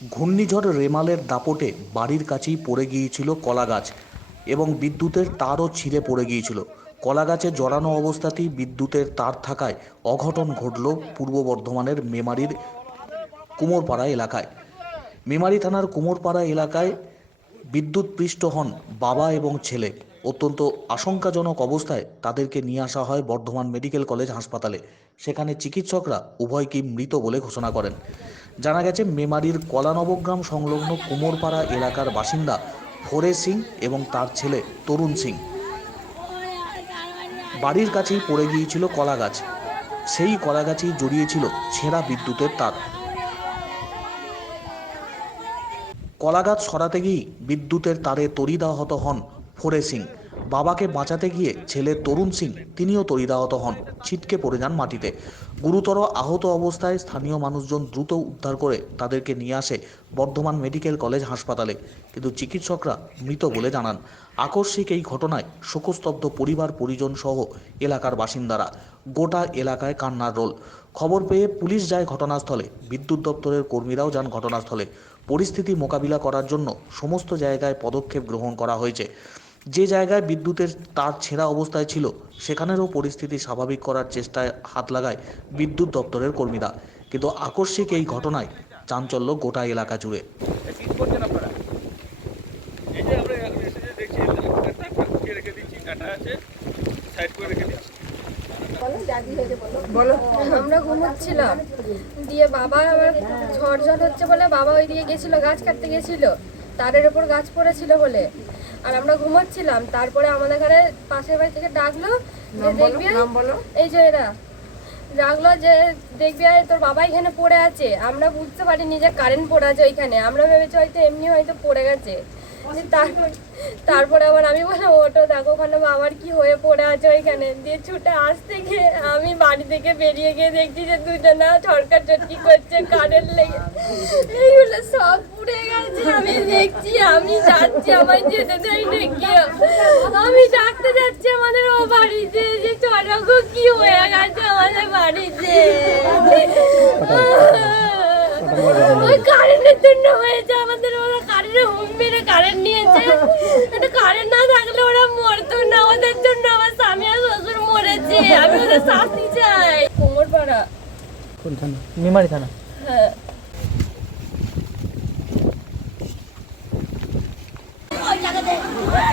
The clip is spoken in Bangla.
ঘূর্ণিঝড় রেমালের দাপটে বাড়ির কাছেই পড়ে গিয়েছিল কলা গাছ এবং বিদ্যুতের তারও ছিঁড়ে পড়ে গিয়েছিল। কলা গাছে জড়ানো অবস্থাতেই বিদ্যুতের তার থাকায় অঘটন ঘটল পূর্ব বর্ধমানের মেমারির কুমোরপাড়া এলাকায়। মেমারি থানার কুমোরপাড়া এলাকায় বিদ্যুৎ বিদ্যুৎপৃষ্ট হন বাবা এবং ছেলে। অত্যন্ত আশঙ্কাজনক অবস্থায় তাদেরকে নিয়ে আসা হয় বর্ধমান মেডিকেল কলেজ হাসপাতালে। সেখানে চিকিৎসকরা উভয়কেই মৃত বলে ঘোষণা করেন। জানা গেছে, মেমারির কলানবগ্রাম সংলগ্ন কুমোরপাড়া এলাকার বাসিন্দা ফোরে সিং এবং তার ছেলে তরুণ সিং। বাড়ির কাছেই পড়ে গিয়েছিল কলা গাছ সেই কলা গাছেই জড়িয়েছিল ছেঁড়া বিদ্যুতের তার। কলাগাছ সরাতে গিয়ে বিদ্যুতের তারে তড়িদাহত হন ফোরে সিং। বাবাকে বাঁচাতে গিয়ে ছেলে তরুণ সিং তিনিও তড়িদাহত হন, ছিটকে পড়ে যান মাটিতে। গুরুতর আহত অবস্থায় স্থানীয় মানুষজন দ্রুত উদ্ধার করে তাদেরকে নিয়ে আসে বর্ধমান মেডিকেল কলেজ হাসপাতালে। কিন্তু চিকিৎসকরা মৃত বলে জানান। আকস্মিক এই ঘটনায় শোকস্তব্ধ পরিবার, পরিজন সহ এলাকার বাসিন্দারা। গোটা এলাকায় কান্নার রোল। খবর পেয়ে পুলিশ যায় ঘটনাস্থলে। বিদ্যুৎ দপ্তরের কর্মীরাও যান ঘটনাস্থলে। পরিস্থিতি মোকাবিলা করার জন্য সমস্ত জায়গায় পদক্ষেপ গ্রহণ করা হয়েছে। যে জায়গায় বিদ্যুতের তার ছেঁড়া অবস্থায় ছিল, সেখানেরও পরিস্থিতি স্বাভাবিক করার চেষ্টায় হাত লাগায় বিদ্যুৎ দপ্তরের কর্মীরা। কিন্তু আকস্মিক এই ঘটনায় চাঞ্চল্য গোটা এলাকা জুড়ে। আমরা আমরা ঘুমোচ্ছিলাম। দিয়ে বাবা আবার ঝড় ঝড় হচ্ছে বলে বাবা ওই দিকে গেছিল, গাছ কাটতে গেছিল। তারের ওপর গাছ পড়েছিল বলে। আর আমরা ঘুমাচ্ছিলাম। তারপরে আমাদের ঘরে পাশের বাড়ি থেকে ডাকলো যে দেখবি এই যে এরা। ডাকলো যে দেখবি আয় তোর বাবা এখানে পড়ে আছে। আমরা বুঝতে পারিনি যে কারেন্ট পড়ে আছে ওইখানে। আমরা ভেবেছি হয়তো এমনি হয়তো পড়ে গেছে। তারপরে আবার আমি বললাম ওটো দেখো ওখানে বাবার কি হয়ে পড়ে আছে ওইখানে। দিয়ে ছুটে আসতে গিয়ে আমি বাড়ি থেকে বেরিয়ে গিয়ে দেখছি যে দুজনা ছড়কা চটকি করছে কারেন্ট লেগে এইগুলো সব আমি দেখছি আমি যাচ্ছি আমায় যেতে দেয় দেখি আমি ডাকতে যাচ্ছি আমাদের ও বাড়িতে যে চড়াগো কি হয়ে গেছে আমাদের বাড়িতে? ওই কারেন্টের জন্য হয়েছে আমাদের ওরা কারেন্টে হুম মেরে কারেন্ট নিয়েছে। এটা কারেন্ট না থাকলে ওরা মরতো না ওদের জন্য আমার স্বামী আর শ্বশুর মরেছে আমি ওদের শাস্তি চাই। কোমর কোন থানা মেমারি থানা। হ্যাঁ। Okay.